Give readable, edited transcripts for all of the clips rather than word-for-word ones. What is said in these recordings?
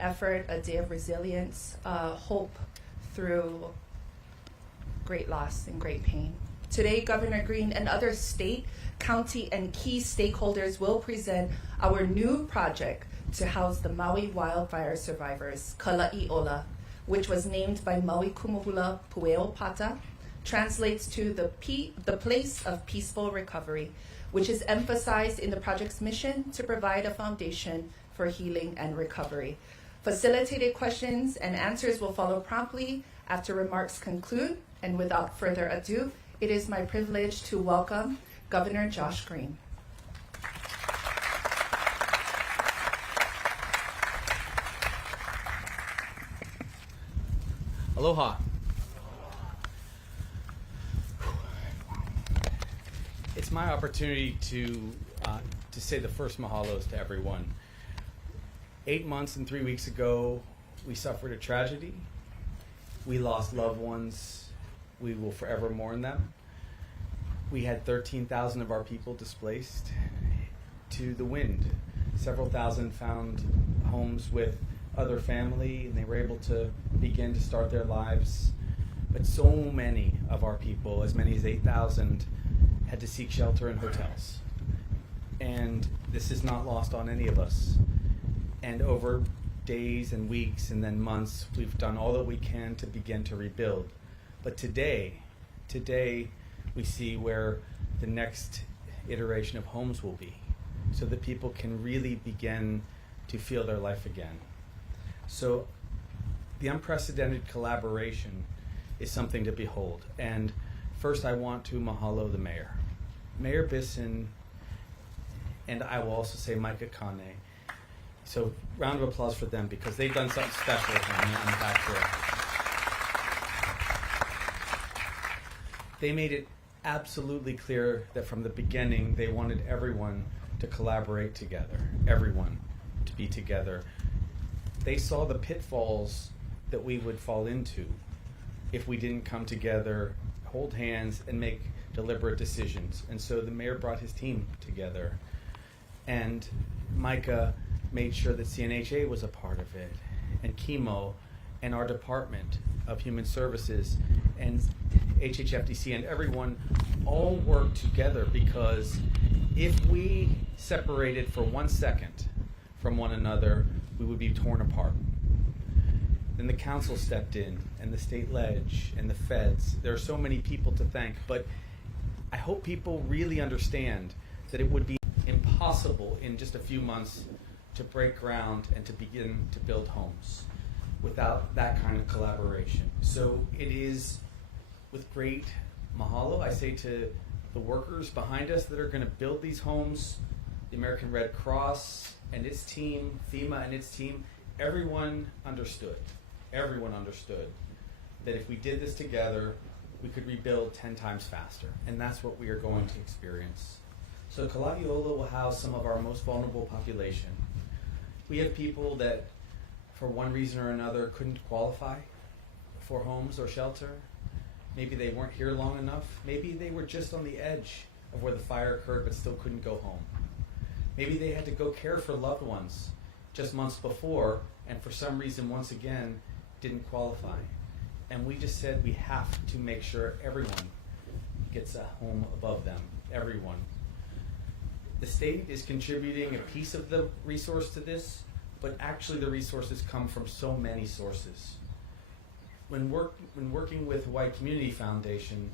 effort, a day of resilience, hope through great loss and great pain. Today, Governor Green and other state, county, and key stakeholders will present our new project to house the Maui wildfire survivors, Kala'i which was named by Maui Kumuhula Pueo Pata, translates to the place of peaceful recovery, which is emphasized in the project's mission to provide a foundation for healing and recovery. Facilitated questions and answers will follow promptly after remarks conclude, and without further ado, it is my privilege to welcome Governor Josh Green. Aloha. It's my opportunity to say the first mahalos to everyone. 8 months and 3 weeks ago, we suffered a tragedy. We lost loved ones. We will forever mourn them. We had 13,000 of our people displaced to the wind. Several thousand found homes with other family, and they were able to begin to start their lives. But so many of our people, as many as 8,000, had to seek shelter in hotels. And this is not lost on any of us. And over days and weeks and then months, we've done all that we can to begin to rebuild. But today, we see where the next iteration of homes will be, so that people can really begin to feel their life again. So the unprecedented collaboration is something to behold. And first I want to mahalo the mayor. Mayor Bissen, and I will also say Micah Kane. So round of applause for them, because they've done something special in the back there. They made it absolutely clear that from the beginning they wanted everyone to collaborate together, everyone to be together. They saw the pitfalls that we would fall into if we didn't come together, hold hands, and make deliberate decisions. And so the mayor brought his team together. And Micah made sure that CNHA was a part of it, and chemo, and our Department of Human Services, and HHFDC, and everyone all worked together, because if we separated for 1 second from one another, we would be torn apart. Then the council stepped in, and the state ledge, and the feds. There are so many people to thank, but I hope people really understand that it would be impossible in just a few months to break ground and to begin to build homes without that kind of collaboration. So it is with great mahalo I say to the workers behind us that are going to build these homes, the American Red Cross and its team, FEMA and its team, everyone understood that if we did this together, we could rebuild 10 times faster. And that's what we are going to experience. So Kala'i will house some of our most vulnerable population. We have people that, for one reason or another, couldn't qualify for homes or shelter. Maybe they weren't here long enough. Maybe they were just on the edge of where the fire occurred but still couldn't go home. Maybe they had to go care for loved ones just months before, and for some reason, once again, didn't qualify. And we just said we have to make sure everyone gets a home above them, everyone. The state is contributing a piece of the resource to this, but actually the resources come from so many sources. When working with Hawaii Community Foundation,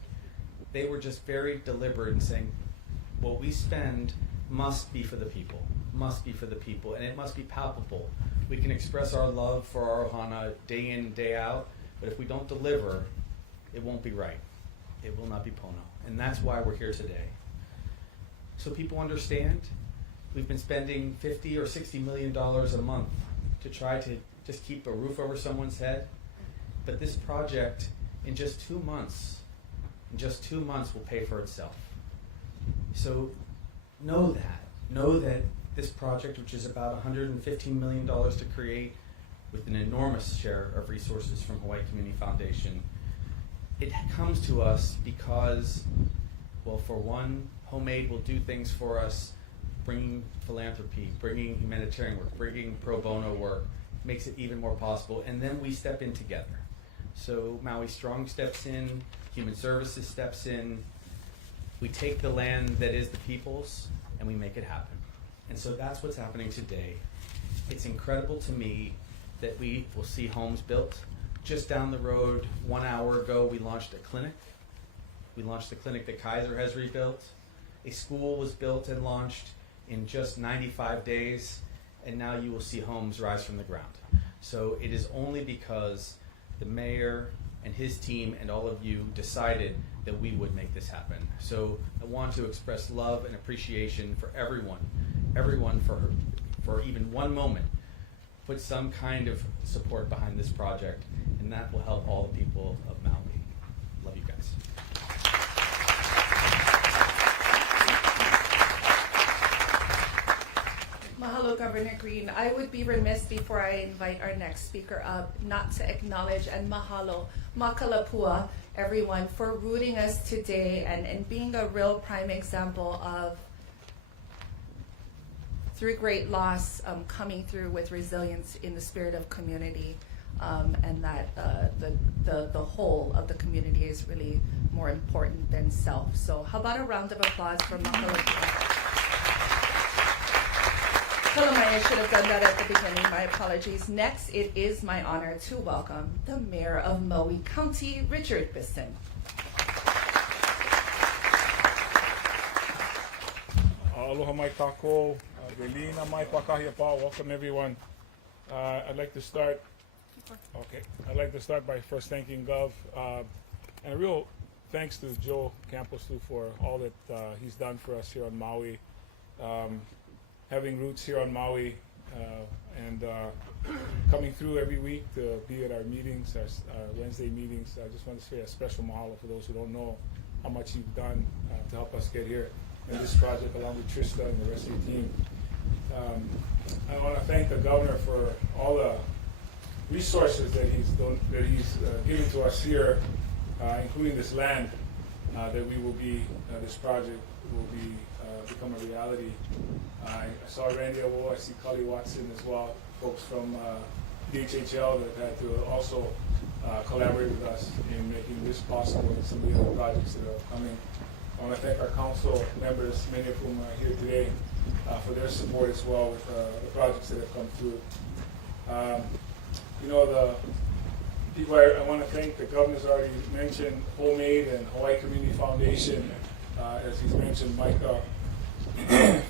they were just very deliberate in saying, what we spend must be for the people, and it must be palpable. We can express our love for our ohana day in, day out, but if we don't deliver, it won't be right. It will not be pono. And that's why we're here today. So people understand, we've been spending $50 or $60 million a month to try to just keep a roof over someone's head. But this project, in just 2 months, will pay for itself. So know that this project, which is about $115 million to create, with an enormous share of resources from Hawaii Community Foundation, it comes to us because, well, for one, Homemade will do things for us, bringing philanthropy, bringing humanitarian work, bringing pro bono work, makes it even more possible. And then we step in together. So Maui Strong steps in, Human Services steps in. We take the land that is the people's and we make it happen. And so that's what's happening today. It's incredible to me that we will see homes built. Just down the road, 1 hour ago, we launched a clinic. We launched the clinic that Kaiser has rebuilt. A school was built and launched in just 95 days, and now you will see homes rise from the ground. So it is only because the mayor and his team and all of you decided that we would make this happen. So I want to express love and appreciation for everyone for even one moment, put some kind of support behind this project, and that will help all the people of Maui. Love you guys. Mahalo, Governor Green. I would be remiss before I invite our next speaker up not to acknowledge and mahalo makalapua everyone for rooting us today and being a real prime example of, through great loss, coming through with resilience in the spirit of community, and that the whole of the community is really more important than self. So how about a round of applause for makalapua? I should have done that at the beginning. My apologies. Next, it is my honor to welcome the Mayor of Maui County, Richard Bissen. Aloha mai tako, Velina mai pakahia pa. Welcome everyone. I'd like to start by first thanking Gov, and a real thanks to Joe Campos too for all that he's done for us here on Maui. Having roots here on Maui and coming through every week to be at our meetings, our Wednesday meetings. I just want to say a special mahalo for those who don't know how much you've done to help us get here in this project, along with Trista and the rest of your team. I want to thank the governor for all the resources that he's given to us here, including this land that we will be. This project will be become a reality. I saw Randy Awo, I see Cully Watson as well, folks from DHHL that had to also collaborate with us in making this possible and some of the other projects that are coming. I want to thank our council members, many of whom are here today, for their support as well with the projects that have come through. The people I want to thank, the governor's already mentioned Homemade and Hawaii Community Foundation, as he's mentioned, Micah,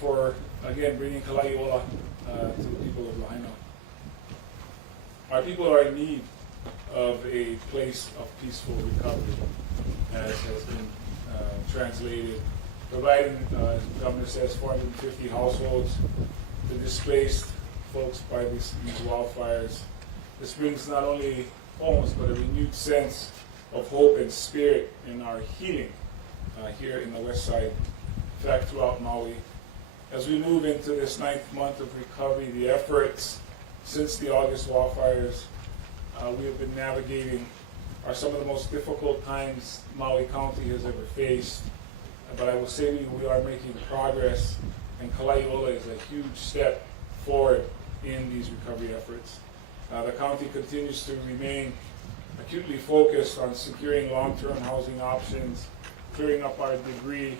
for again bringing Kalaiola to the people of Lahaina. Our people are in need of a place of peaceful recovery, as has been translated, providing, as the governor says, 450 households to displaced folks by these wildfires. This brings not only homes, but a renewed sense of hope and spirit in our healing here in the west side, in fact, throughout Maui. As we move into this 9th month of recovery, the efforts since the August wildfires we have been navigating are some of the most difficult times Maui County has ever faced. But I will say to you, we are making progress, and Kalaiola is a huge step forward in these recovery efforts. The county continues to remain acutely focused on securing long-term housing options, clearing up our debris,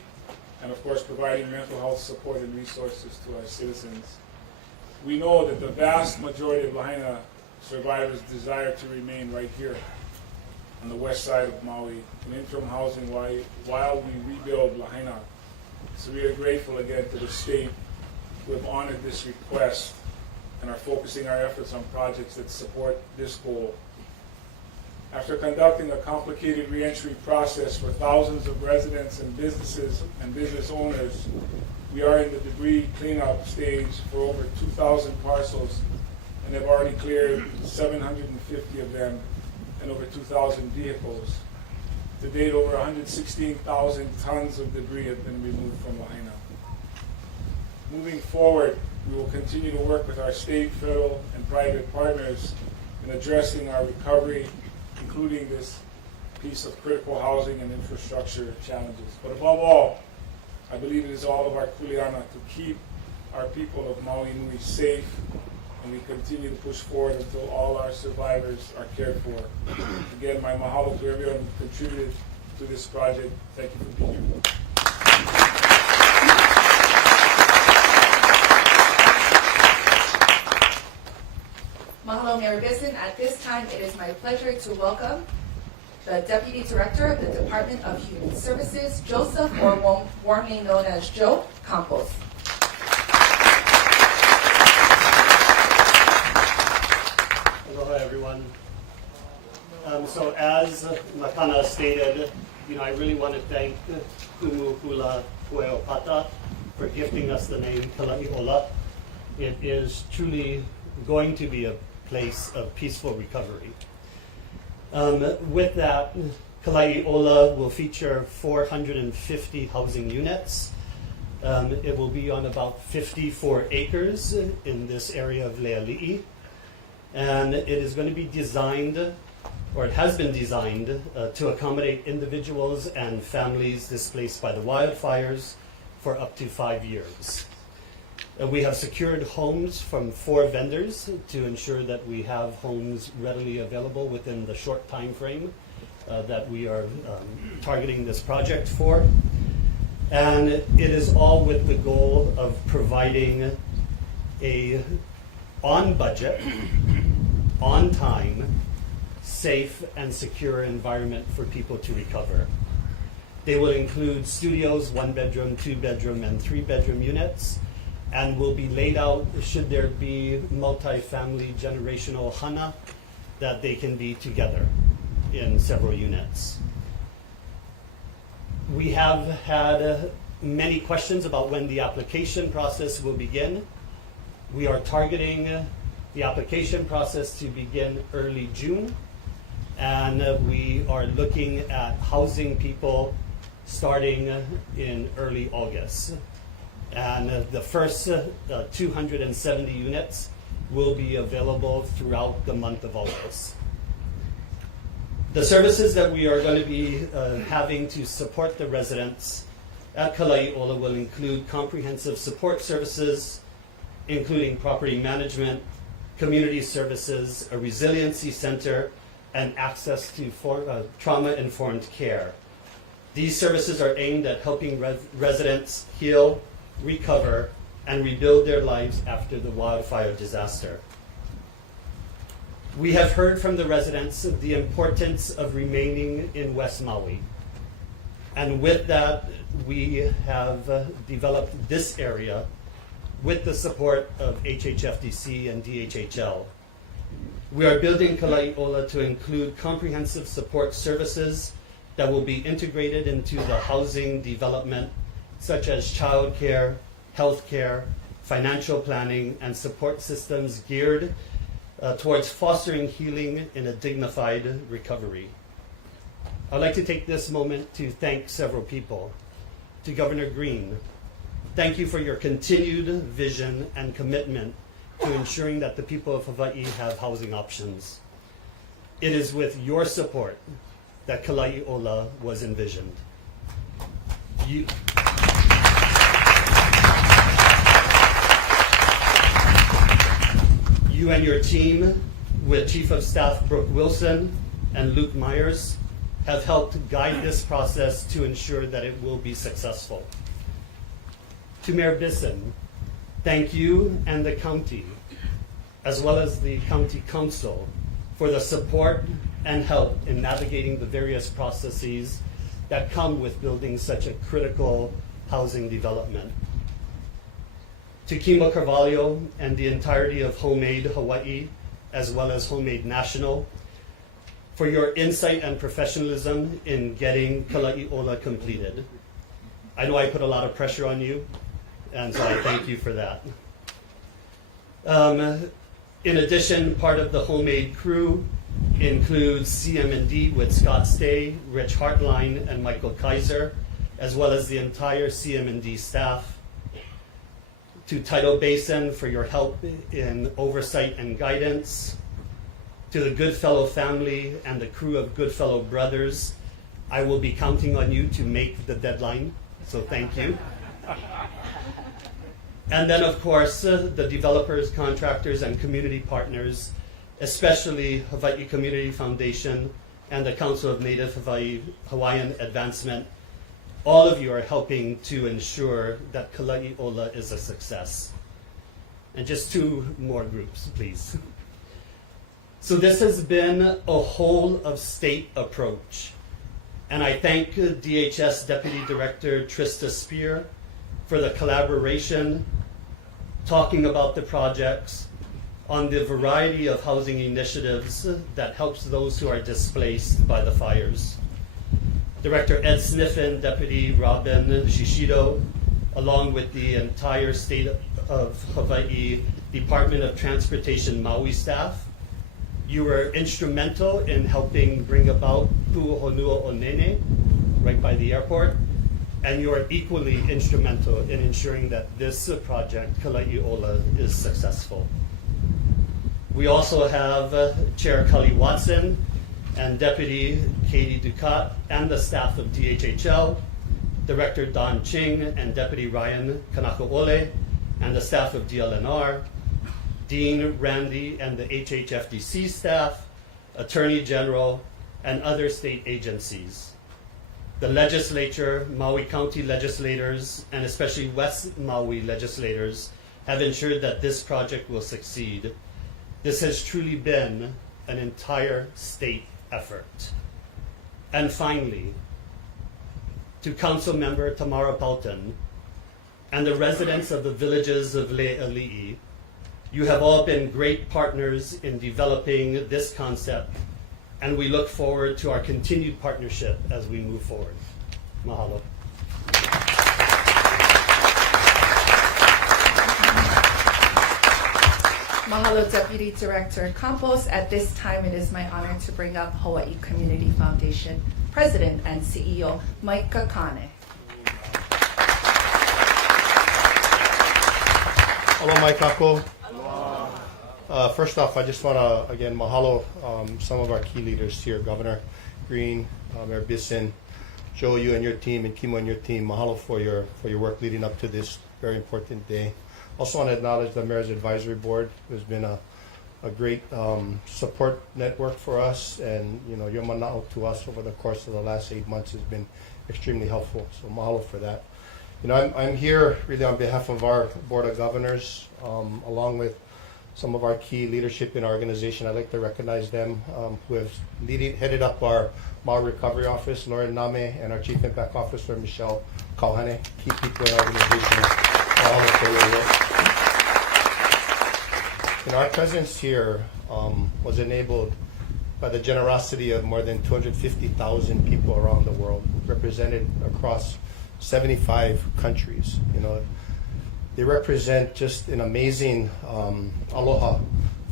and of course providing mental health support and resources to our citizens. We know that the vast majority of Lahaina survivors desire to remain right here on the west side of Maui in interim housing while we rebuild Lahaina. So we are grateful again to the state who have honored this request and are focusing our efforts on projects that support this goal. After conducting a complicated reentry process for thousands of residents and businesses and business owners, we are in the debris cleanup stage for over 2,000 parcels and have already cleared 750 of them and over 2,000 vehicles. To date, over 116,000 tons of debris have been removed from Lahaina. Moving forward, we will continue to work with our state, federal, and private partners in addressing our recovery, including this piece of critical housing and infrastructure challenges. But above all, I believe it is all of our kuleana to keep our people of Maui Nui safe and we continue to push forward until all our survivors are cared for. Again, my mahalo to everyone who contributed to this project. Thank you for being here. Mahalo, Mayor Bissen. At this time, it is my pleasure to welcome the Deputy Director of the Department of Human Services, Joseph, or warmly known as Joe Campos. Aloha, everyone. So as Makana stated, I really want to thank Kumu Hula Pueopata for gifting us the name Kala'iola. It is truly going to be a place of peaceful recovery. With that, Kala'iola will feature 450 housing units. It will be on about 54 acres in this area of Leali'i. And it is going to be designed, or it has been designed, to accommodate individuals and families displaced by the wildfires for up to 5 years. We have secured homes from 4 vendors to ensure that we have homes readily available within the short time frame that we are targeting this project for. And it is all with the goal of providing a on budget, on time, safe and secure environment for people to recover. They will include studios, 1-bedroom, 2-bedroom, and 3-bedroom units, and will be laid out should there be multi-family generational hana that they can be together in several units. We have had many questions about when the application process will begin. We are targeting the application process to begin early June, and we are looking at housing people starting in early August. And the first 270 units will be available throughout the month of August. The services that we are going to be having to support the residents at Kala'iola will include comprehensive support services, including property management, community services, a resiliency center, and access to trauma-informed care. These services are aimed at helping residents heal, recover, and rebuild their lives after the wildfire disaster. We have heard from the residents of the importance of remaining in West Maui. And with that, we have developed this area with the support of HHFDC and DHHL. We are building Kala'iola to include comprehensive support services that will be integrated into the housing development, such as childcare, healthcare, financial planning, and support systems geared towards fostering healing in a dignified recovery. I'd like to take this moment to thank several people. To Governor Green, thank you for your continued vision and commitment to ensuring that the people of Hawaii have housing options. It is with your support that Kala'iola was envisioned. You and your team, with Chief of Staff Brooke Wilson and Luke Myers, have helped guide this process to ensure that it will be successful. To Mayor Bissen, thank you and the county, as well as the County Council, for the support and help in navigating the various processes that come with building such a critical housing development. To Kimo Carvalho and the entirety of Homemade Hawaii, as well as Homemade National, for your insight and professionalism in getting Kala'iola completed. I know I put a lot of pressure on you, and so I thank you for that. In addition, part of the Homemade crew includes CM&D with Scott Stay, Rich Hartline, and Michael Kaiser, as well as the entire CM&D staff. To Tidal Basin for your help in oversight and guidance. To the Goodfellow family and the crew of Goodfellow Brothers, I will be counting on you to make the deadline, so thank you. And then, of course, the developers, contractors, and community partners, especially Hawaii Community Foundation and the Council of Native Hawaiian Advancement. All of you are helping to ensure that Kalai'ola is a success. And just 2 more groups, please. So this has been a whole of state approach. And I thank DHS Deputy Director Trista Spear for the collaboration, talking about the projects, on the variety of housing initiatives that helps those who are displaced by the fires. Director Ed Sniffen, Deputy Robin Shishido, along with the entire state of Hawaii Department of Transportation Maui staff. You were instrumental in helping bring about Pu'uhonua Onene, right by the airport, and you are equally instrumental in ensuring that this project, Kalai'ola, is successful. We also have Chair Cully Watson and Deputy Katie Ducat and the staff of DHHL, Director Don Ching and Deputy Ryan Kanakaole and the staff of DLNR, Dean Randy and the HHFDC staff, Attorney General, and other state agencies. The legislature, Maui County legislators, and especially West Maui legislators have ensured that this project will succeed. This has truly been an entire state effort. And finally, to Council Member Tamara Pauton and the residents of the villages of Le'ali'i, you have all been great partners in developing this concept, and we look forward to our continued partnership as we move forward. Mahalo. Mahalo, Deputy Director Campos. At this time, it is my honor to bring up Hawaii Community Foundation President and CEO, Mike Kakane. Hello, Mike Kako. First off, I just want to, again, mahalo some of our key leaders here, Governor Green, Mayor Bissen, Joe, you and your team, and Kimo and your team. Mahalo for your work leading up to this very important day. Also want to acknowledge the Mayor's Advisory Board, who's been a great support network for us, and your mana'o to us over the course of the last 8 months has been extremely helpful. So mahalo for that. I'm here really on behalf of our Board of Governors, along with some of our key leadership in our organization. I'd like to recognize them who have headed up our Maui Recovery Office, Lauren Name, and our Chief Impact Officer, Michelle Kauhane, key people in our organization. All of their work. Our presence here was enabled by the generosity of more than 250,000 people around the world, represented across 75 countries. They represent just an amazing aloha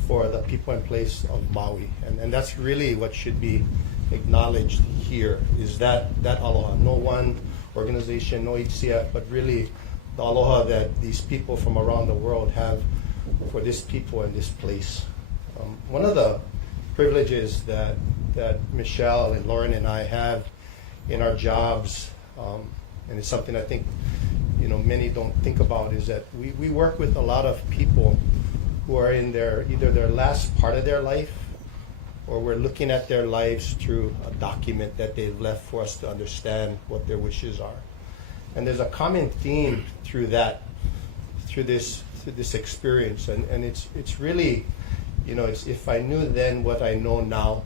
for the people and place of Maui, and that's really what should be acknowledged here. Is that aloha? No one organization, no HCF, but really the aloha that these people from around the world have for this people and this place. One of the privileges that Michelle and Lauren and I have in our jobs, and it's something I think many don't think about, is that we work with a lot of people who are in either their last part of their life, or we're looking at their lives through a document that they've left for us to understand what their wishes are. And there's a common theme through this experience, and it's really, it's if I knew then what I know now,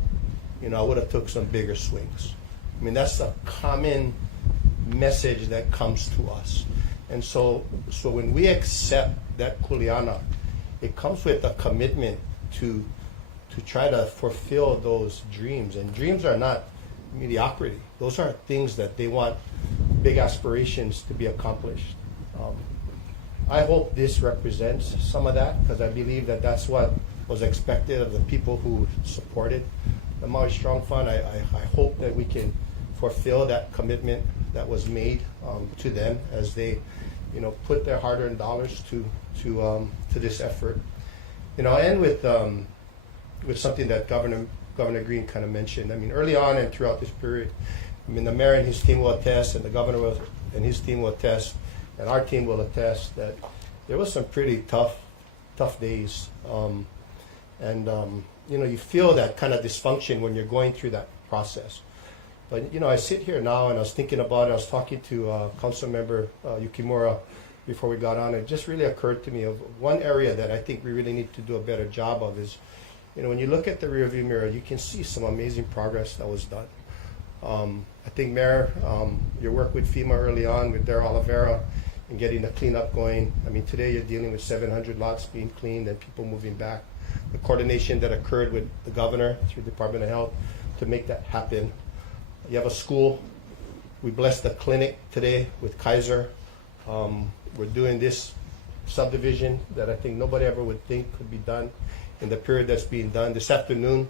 I would have took some bigger swings. I mean, that's a common message that comes to us. And so when we accept that kuleana, it comes with a commitment to try to fulfill those dreams. And dreams are not mediocrity. Those are things that they want big aspirations to be accomplished. I hope this represents some of that, because I believe that that's what was expected of the people who supported the Maui Strong Fund. I hope that we can fulfill that commitment that was made to them as they, put their hard-earned dollars to this effort. I'll end with something that Governor Green kind of mentioned. I mean, early on and throughout this period, the mayor and his team will attest, and the governor and his team will attest, and our team will attest that there was some pretty tough days. You feel that kind of dysfunction when you're going through that process. But, I sit here now and I was thinking about it. I was talking to Council Member Yukimura before we got on. It just really occurred to me of one area that I think we really need to do a better job of is, when you look at the rearview mirror, you can see some amazing progress that was done. I think, Mayor, your work with FEMA early on with Darryl Oliveira and getting the cleanup going. I mean, today you're dealing with 700 lots being cleaned and people moving back. The coordination that occurred with the governor through Department of Health to make that happen. You have a school. We blessed the clinic today with Kaiser. We're doing this subdivision that I think nobody ever would think could be done in the period that's being done. This afternoon,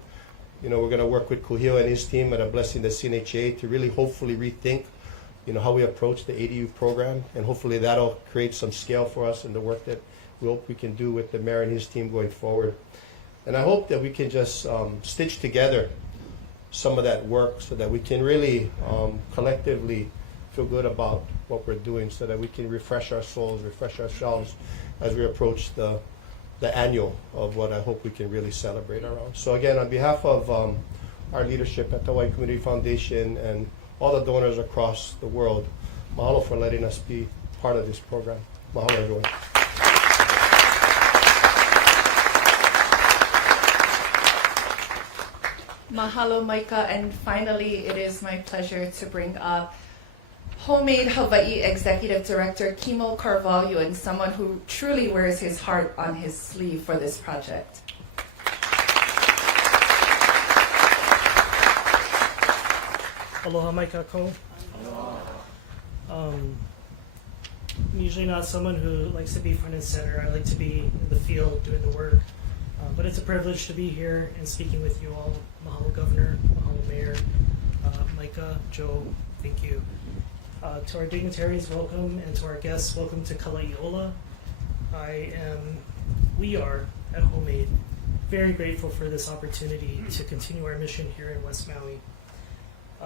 we're going to work with Kuhio and his team at a blessing the CNHA to really hopefully rethink, how we approach the ADU program, and hopefully that'll create some scale for us in the work that we hope we can do with the mayor and his team going forward. And I hope that we can just stitch together some of that work so that we can really collectively feel good about what we're doing, so that we can refresh our souls, refresh ourselves as we approach the annual of what I hope we can really celebrate around. So again, on behalf of our leadership at the Hawaii Community Foundation and all the donors across the world, mahalo for letting us be part of this program. Mahalo, everyone. Mahalo, Micah. And finally, it is my pleasure to bring up Homemade Hawaii Executive Director Kimo Carvalho, and someone who truly wears his heart on his sleeve for this project. Aloha mai kākou. I'm usually not someone who likes to be front and center. I like to be in the field doing the work. But it's a privilege to be here and speaking with you all. Mahalo Governor, mahalo Mayor, Micah, Joe, thank you. To our dignitaries, welcome, and to our guests, welcome to Kala'iola. We are at Homemade very grateful for this opportunity to continue our mission here in West Maui.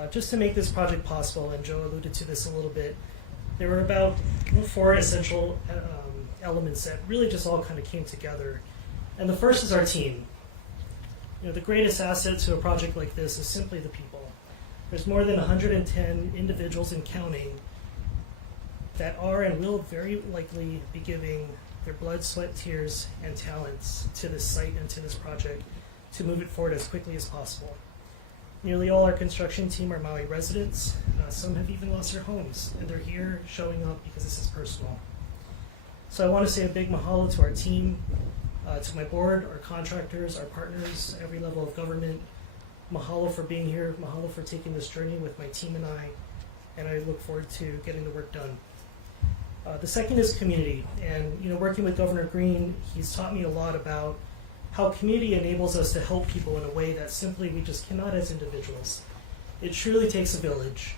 Just to make this project possible, and Joe alluded to this a little bit, there were about 4 essential elements that really just all kind of came together. And the first is our team. The greatest asset to a project like this is simply the people. There's more than 110 individuals and counting that are and will very likely be giving their blood, sweat, tears, and talents to this site and to this project to move it forward as quickly as possible. Nearly all our construction team are Maui residents. Some have even lost their homes, and they're here showing up because this is personal. So I want to say a big mahalo to our team, to my board, our contractors, our partners, every level of government. Mahalo for being here, mahalo for taking this journey with my team and I look forward to getting the work done. The second is community, and working with Governor Green, he's taught me a lot about how community enables us to help people in a way that simply we just cannot as individuals. It truly takes a village,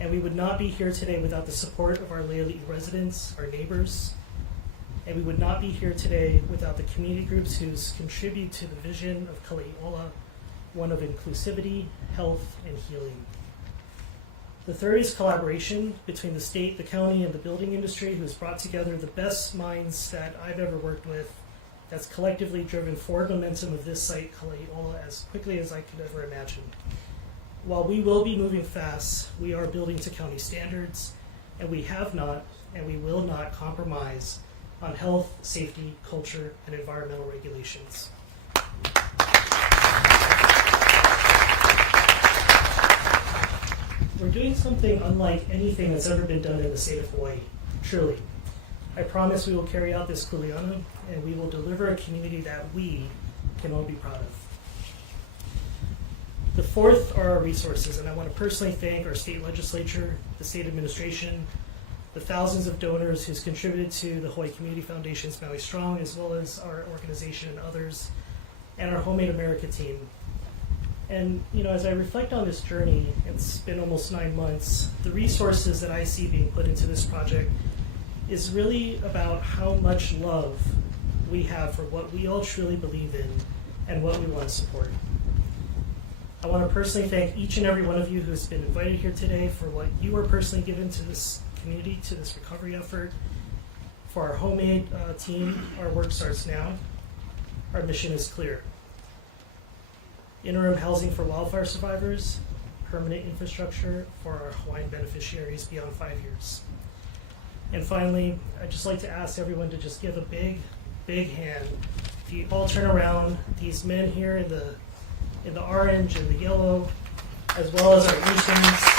and we would not be here today without the support of our Leali'i residents, our neighbors, and we would not be here today without the community groups who contribute to the vision of Kala'iola, one of inclusivity, health, and healing. The third is collaboration between the state, the county, and the building industry, who's brought together the best minds that I've ever worked with, that's collectively driven forward momentum of this site, Kala'iola, as quickly as I could ever imagine. While we will be moving fast, we are building to county standards, and we have not, and we will not compromise on health, safety, culture, and environmental regulations. We're doing something unlike anything that's ever been done in the state of Hawaii, truly. I promise we will carry out this kuleana, and we will deliver a community that we can all be proud of. The fourth are our resources, and I want to personally thank our state legislature, the state administration, the thousands of donors who's contributed to the Hawaii Community Foundation's Maui Strong, as well as our organization and others, and our Homemade America team. And as I reflect on this journey, it's been almost 9 months, the resources that I see being put into this project is really about how much love we have for what we all truly believe in and what we want to support. I want to personally thank each and every one of you who has been invited here today for what you are personally given to this community, to this recovery effort, For our homemade team, our work starts now. Our mission is clear. Interim housing for wildfire survivors, permanent infrastructure for our Hawaiian beneficiaries beyond 5 years. And finally, I'd just like to ask everyone to just give a big, big hand. If you all turn around, these men here in the orange and the yellow, as well as our Asians.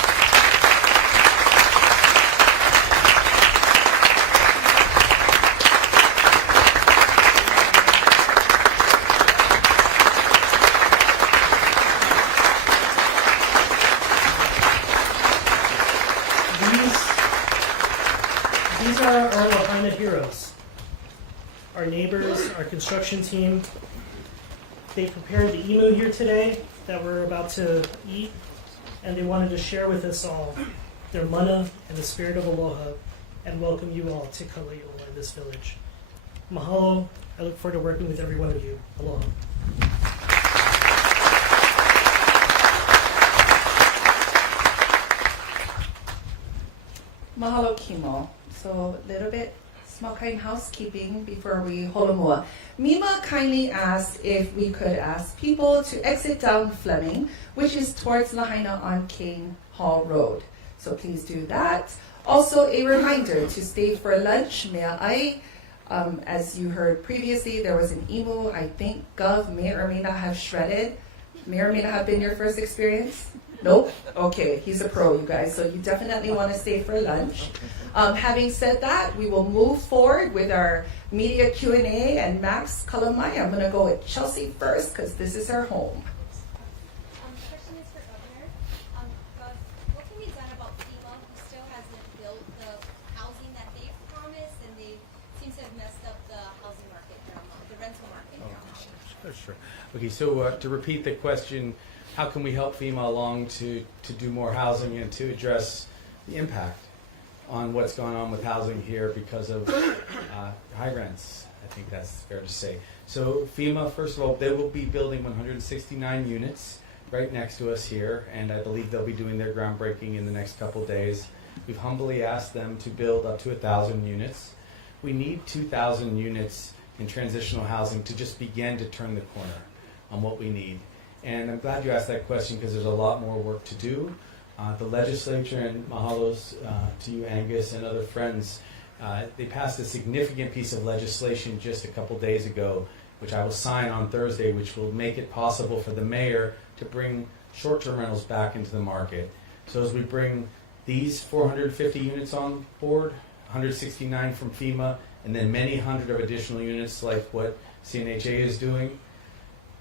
These are our Lahaina heroes, our neighbors, our construction team. They prepared the emu here today that we're about to eat, and they wanted to share with us all their mana and the spirit of aloha and welcome you all to Kalaiola in this village. Mahalo. I look forward to working with every one of you. Aloha. Mahalo Kimo. So a little bit small kind housekeeping before we holomua. Mima kindly asked if we could ask people to exit down Fleming, which is towards Lahaina on Kane Hall Road. So please do that. Also a reminder to stay for lunch. As you heard previously, there was an emu I think Gov may or may not have shredded. May or may not have been your first experience. Nope. Okay, he's a pro, you guys. So you definitely want to stay for lunch. Having said that, we will move forward with our media Q&A. And Max Kalamai, I'm going to go with Chelsea first because this is her home. Question is for Governor. Gov, what can be done about FEMA, who still hasn't built the housing that they've promised, and they seem to have messed up the housing market here, the rental market here? Sure. Okay, so to repeat the question, how can we help FEMA along to do more housing and to address the impact on what's going on with housing here because of high rents? I think that's fair to say. So FEMA, first of all, they will be building 169 units right next to us here, and I believe they'll be doing their groundbreaking in the next couple days. We've humbly asked them to build up to 1,000 units. We need 2,000 units in transitional housing to just begin to turn the corner on what we need. And I'm glad you asked that question because there's a lot more work to do. The legislature, and mahalos to you, Angus, and other friends, they passed a significant piece of legislation just a couple days ago, which I will sign on Thursday, which will make it possible for the mayor to bring short-term rentals back into the market. So as we bring these 450 units on board, 169 from FEMA, and then many hundred of additional units like what CNHA is doing,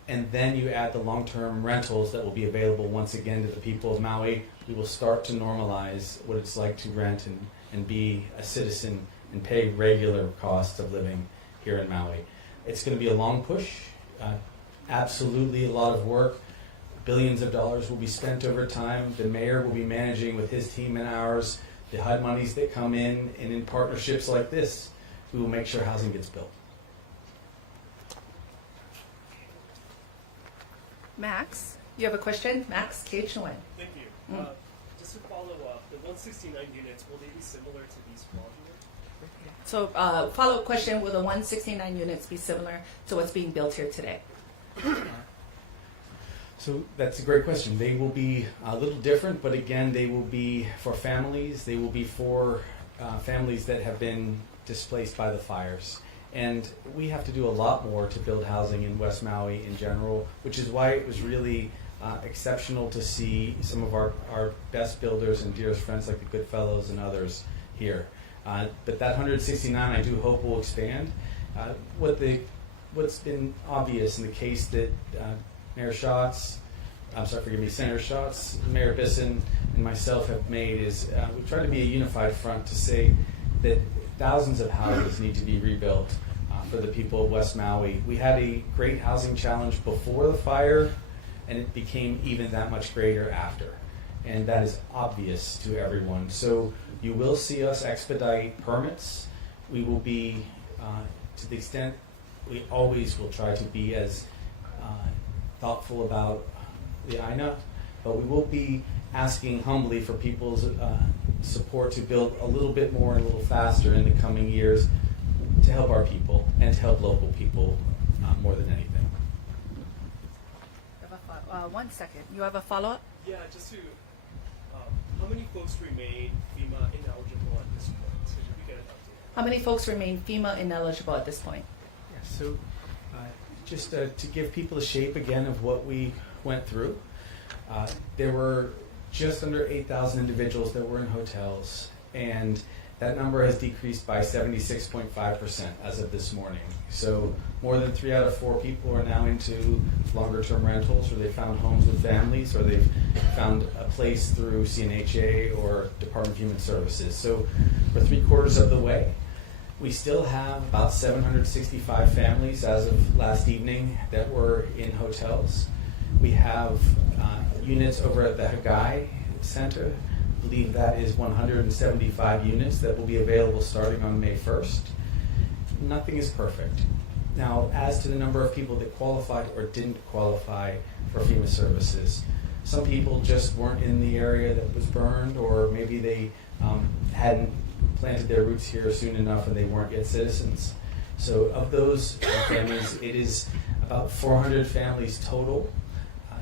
and then you add the long-term rentals that will be available once again to the people of Maui, we will start to normalize what it's like to rent and be a citizen and pay regular costs of living here in Maui. It's going to be a long push, absolutely a lot of work. Billions of dollars will be spent over time. The mayor will be managing with his team and ours the HUD monies that come in, and in partnerships like this, we will make sure housing gets built. Max, you have a question? Max, KHON. Thank you. Just to follow up, the 169 units, will they be similar to these 12 units? So follow-up question, will the 169 units be similar to what's being built here today? So that's a great question. They will be a little different, but again, they will be for families. They will be for families that have been displaced by the fires. And we have to do a lot more to build housing in West Maui in general, which is why it was really exceptional to see some of our best builders and dearest friends like the Goodfellows and others here. But that 169, I do hope will expand. What's been obvious in the case that Senator Schatz, Mayor Bissen, and myself have made is we've tried to be a unified front to say that thousands of houses need to be rebuilt for the people of West Maui. We had a great housing challenge before the fire, and it became even that much greater after. And that is obvious to everyone. So you will see us expedite permits. We will be, to the extent we always will try to be as thoughtful about the INA, but we will be asking humbly for people's support to build a little bit more and a little faster in the coming years, to help our people and to help local people more than anything. You have a 1 second. You have a follow-up? Yeah, just to, how many folks remain FEMA ineligible at this point? So should we get an update? How many folks remain FEMA ineligible at this point? Yeah, so just to give people a shape again of what we went through, there were just under 8,000 individuals that were in hotels, and that number has decreased by 76.5% as of this morning. So more than 3 out of 4 people are now into longer term rentals, or they found homes with families, or they've found a place through CNHA or Department of Human Services. So we're 3/4 of the way. We still have about 765 families as of last evening that were in hotels. We have units over at the Hagai Center. I believe that is 175 units that will be available starting on May 1st. Nothing is perfect. Now, as to the number of people that qualified or didn't qualify for FEMA services, some people just weren't in the area that was burned, or maybe they hadn't planted their roots here soon enough and they weren't yet citizens. So of those families, it is about 400 families total.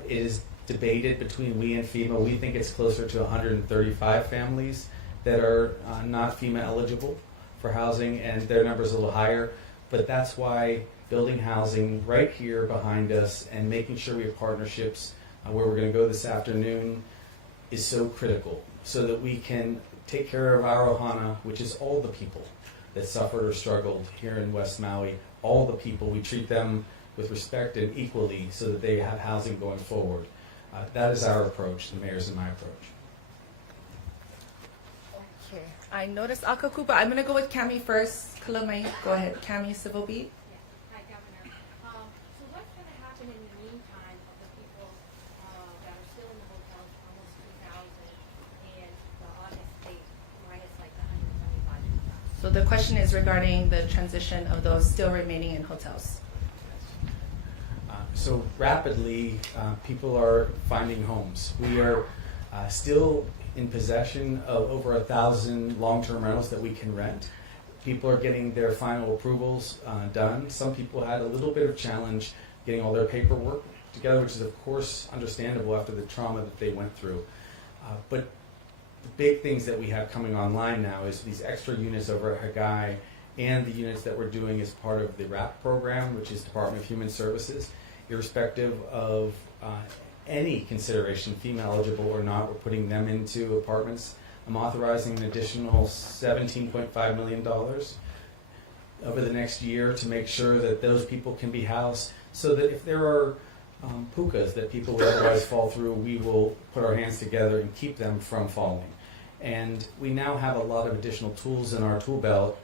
It is debated between we and FEMA. We think it's closer to 135 families that are not FEMA eligible for housing, and their number's a little higher. But that's why building housing right here behind us and making sure we have partnerships where we're going to go this afternoon is so critical, so that we can take care of our ohana, which is all the people that suffered or struggled here in West Maui. All the people, we treat them with respect and equally so that they have housing going forward. That is our approach, the mayor's and my approach. Okay. I noticed Akakupa. I'm going to go with Cami first. Kalamai, go ahead. Cami, Civil Beat. Hi, Governor. So what's going to happen in the meantime of the people that are still in the hotels, almost 2,000, and the August date minus like the 175? So the question is regarding the transition of those still remaining in hotels. So rapidly, people are finding homes. We are still in possession of over 1,000 long-term rentals that we can rent. People are getting their final approvals done. Some people had a little bit of challenge getting all their paperwork together, which is of course understandable after the trauma that they went through. But the big things that we have coming online now is these extra units over at Hagai and the units that we're doing as part of the RAP program, which is Department of Human Services. Irrespective of any consideration, FEMA eligible or not, we're putting them into apartments. I'm authorizing an additional $17.5 million over the next year to make sure that those people can be housed, so that if there are pukas that people would otherwise fall through, we will put our hands together and keep them from falling. And we now have a lot of additional tools in our tool belt,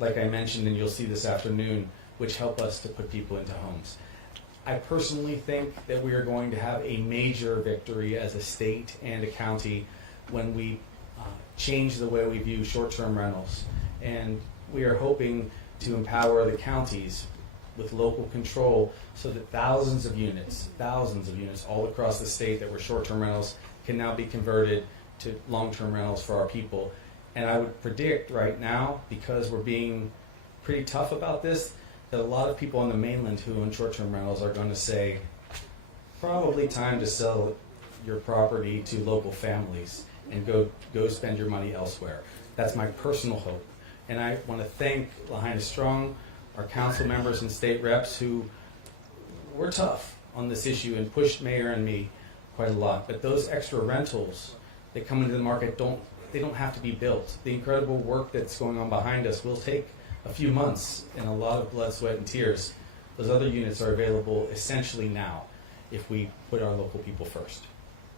like I mentioned, and you'll see this afternoon, which help us to put people into homes. I personally think that we are going to have a major victory as a state and a county when we change the way we view short-term rentals. And we are hoping to empower the counties with local control so that thousands of units all across the state that were short-term rentals can now be converted to long-term rentals for our people. And I would predict right now, because we're being pretty tough about this, that a lot of people on the mainland who own short-term rentals are going to say, probably time to sell your property to local families and go spend your money elsewhere. That's my personal hope. And I want to thank Lahaina Strong, our council members and state reps who were tough on this issue and pushed Mayor and me quite a lot. But those extra rentals that come into the market, they don't have to be built. The incredible work that's going on behind us will take a few months and a lot of blood, sweat, and tears. Those other units are available essentially now if we put our local people first.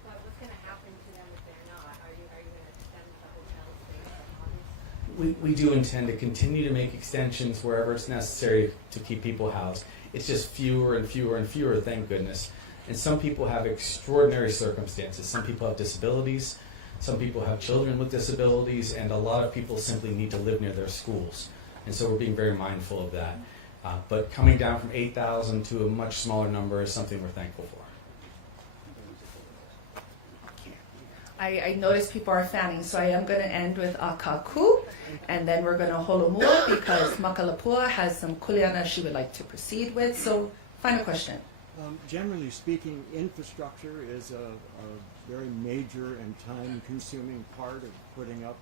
But what's going to happen to them if they're not? Are you going to extend the hotels based on August? We do intend to continue to make extensions wherever it's necessary to keep people housed. It's just fewer and fewer and fewer, thank goodness. And some people have extraordinary circumstances. Some people have disabilities. Some people have children with disabilities. And a lot of people simply need to live near their schools. And so we're being very mindful of that. But coming down from 8,000 to a much smaller number is something we're thankful for. I noticed people are fanning, so I am going to end with Akaku, and then we're going to Holomua because Makalapua has some kuleana she would like to proceed with. So, final question. Generally speaking, infrastructure is a very major and time-consuming part of putting up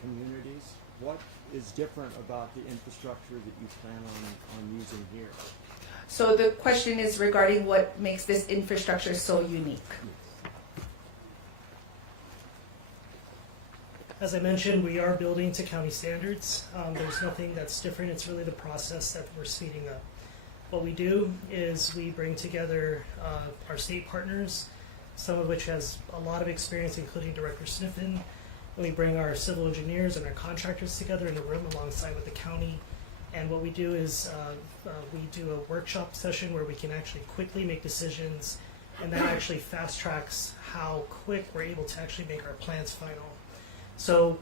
communities. What is different about the infrastructure that you plan on using here? So the question is regarding what makes this infrastructure so unique. As I mentioned, we are building to county standards. There's nothing that's different. It's really the process that we're speeding up. What we do is we bring together our state partners, some of which has a lot of experience, including Director Sniffen. And we bring our civil engineers and our contractors together in a room alongside with the county. And what we do is we do a workshop session where we can actually quickly make decisions, and that actually fast tracks how quick we're able to actually make our plans final. So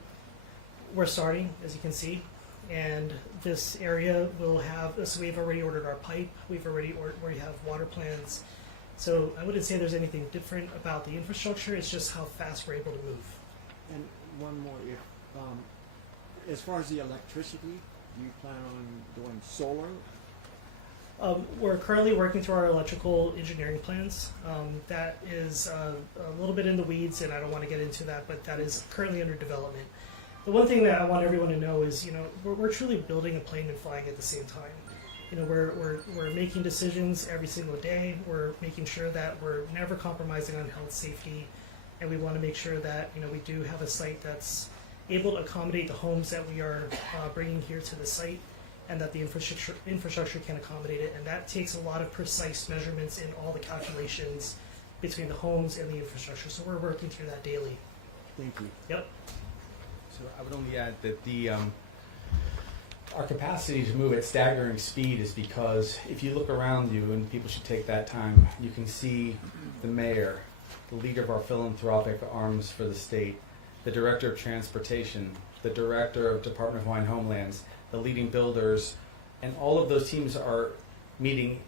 we're starting, as you can see, and this area will have, so we've already ordered our pipe, we have water plans. So I wouldn't say there's anything different about the infrastructure, it's just how fast we're able to move. And one more, as far as the electricity, do you plan on doing solar? We're currently working through our electrical engineering plans. That is a little bit in the weeds, and I don't want to get into that, but that is currently under development. The one thing that I want everyone to know is, we're truly building a plane and flying at the same time. We're making decisions every single day. We're making sure that we're never compromising on health, safety, and we want to make sure that we do have a site that's able to accommodate the homes that we are bringing here to the site, and that the infrastructure can accommodate it. And that takes a lot of precise measurements in all the calculations between the homes and the infrastructure. So we're working through that daily. Thank you. Yep. So I would only add that our capacity to move at staggering speed is because if you look around you, and people should take that time, you can see the mayor, the leader of our philanthropic arms for the state, the director of transportation, the director of Department of Hawaiian Homelands, the leading builders, and all of those teams are meeting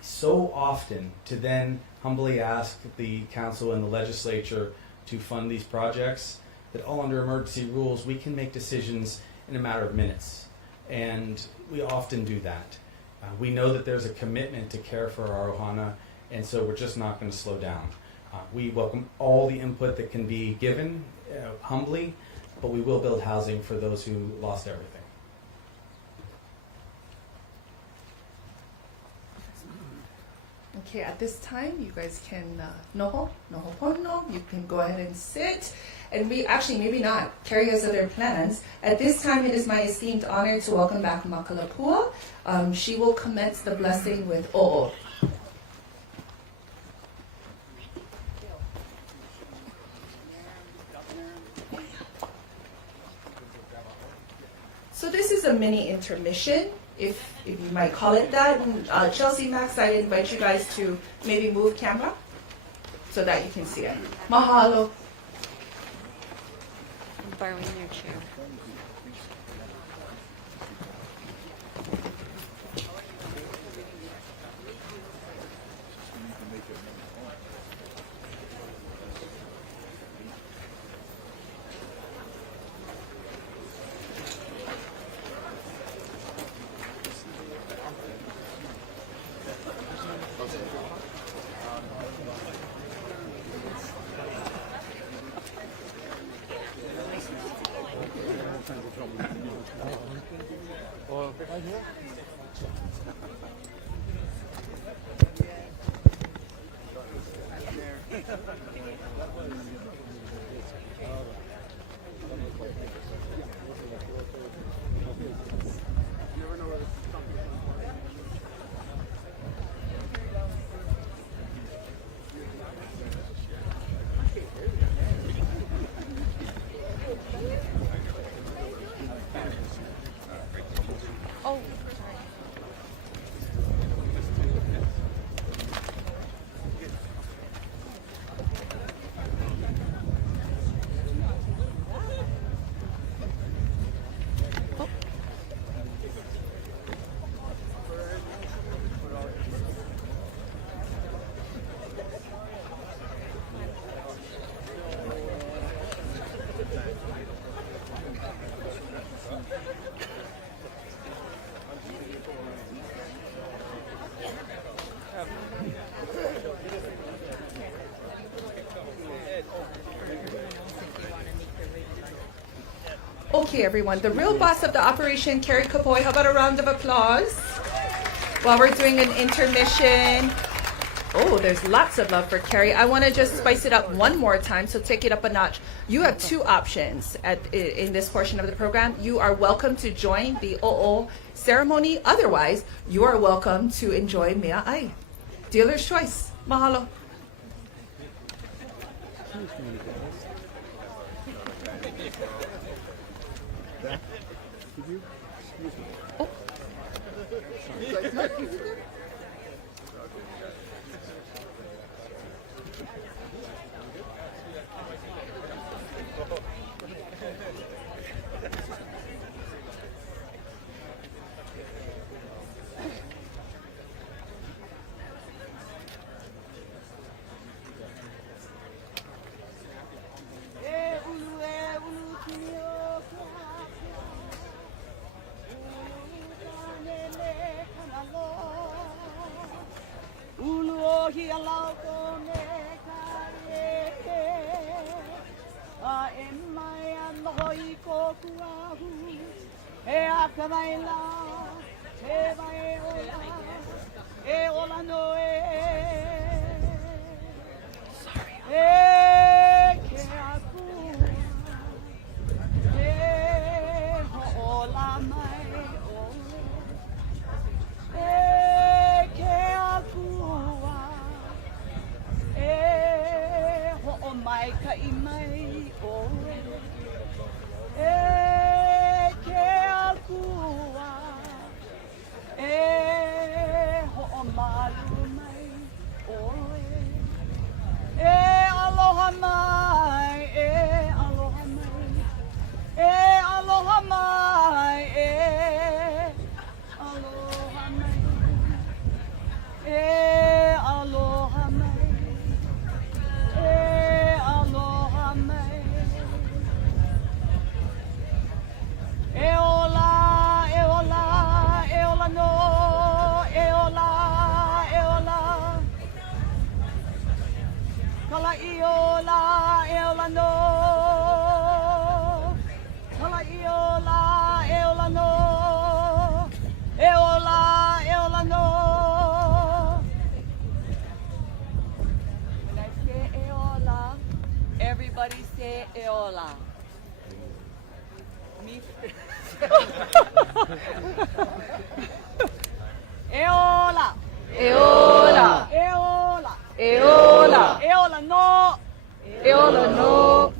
so often to then humbly ask the council and the legislature to fund these projects that all under emergency rules we can make decisions in a matter of minutes. And we often do that. We know that there's a commitment to care for our ohana, and so we're just not going to slow down. We welcome all the input that can be given humbly, but we will build housing for those who lost everything. Okay, at this time, you guys can noho pono. You can go ahead and sit. And we actually, maybe not, carry us other plans. At this time, it is my esteemed honor to welcome back Makalapua. She will commence the blessing with o'o. So this is a mini intermission, if you might call it that. And, Chelsea, Max, I invite you guys to maybe move camera so that you can see it. Mahalo. Borrowing your chair. Oh, sorry. Okay, everyone, the real boss of the operation, Carrie Kapoy. How about a round of applause? While we're doing an intermission. Oh, there's lots of love for Carrie. I want to just spice it up one more time, so take it up a notch. You have two options in this portion of the program. You are welcome to join the o'o ceremony. Otherwise, you are welcome to enjoy mea ai. Dealer's choice. Mahalo. Everybody say eola. Me. Eola. Eola. Eola. Eola. Eola no. Eola no.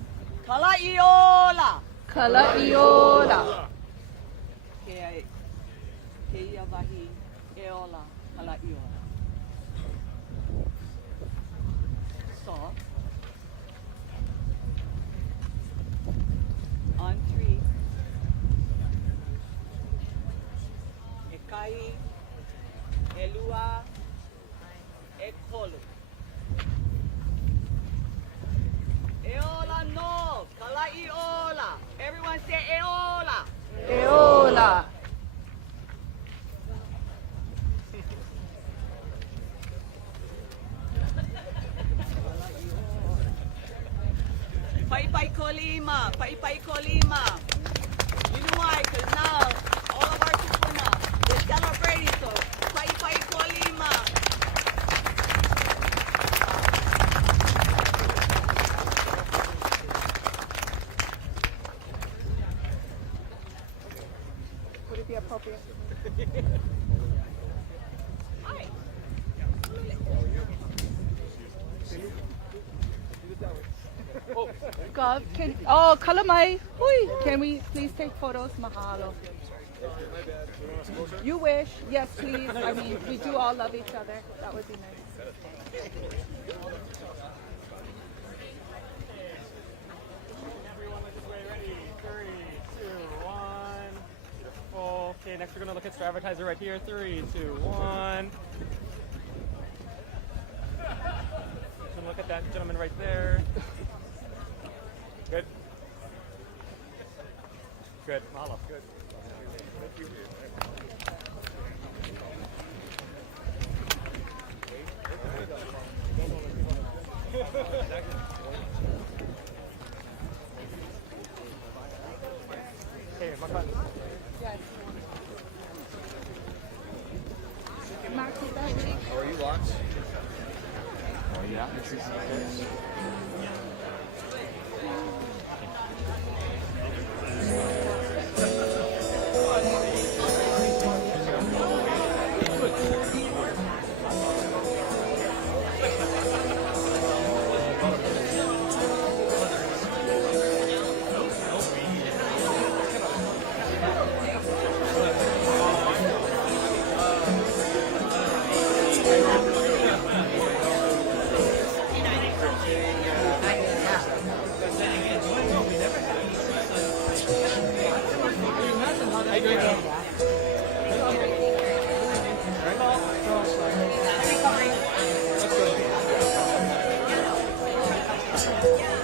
Kala eola. Kala iola. Ke ia wahi eola kala eola. So. On 3. E kai, e lua, e kolu. Eola no, kalai ola. Everyone say eola. Eola. Pai pai kolima, pai pai kolima. You know why? Because now all of our kupuna, we're celebrating, so pai pai kolima. Would it be appropriate? Hi. Gov, Kalamai, can we please take photos? Mahalo. You wish, yes, please. I mean, we do all love each other. That would be nice. Everyone, look this way. Ready? 3, 2, 1. Beautiful. Okay, next we're gonna look at Star Advertiser right here. 3, 2, 1. Gonna look at that gentleman right there. Good. Good. Mahalo. Good. Thank you. How are you, Lance? Oh, yeah. Yeah.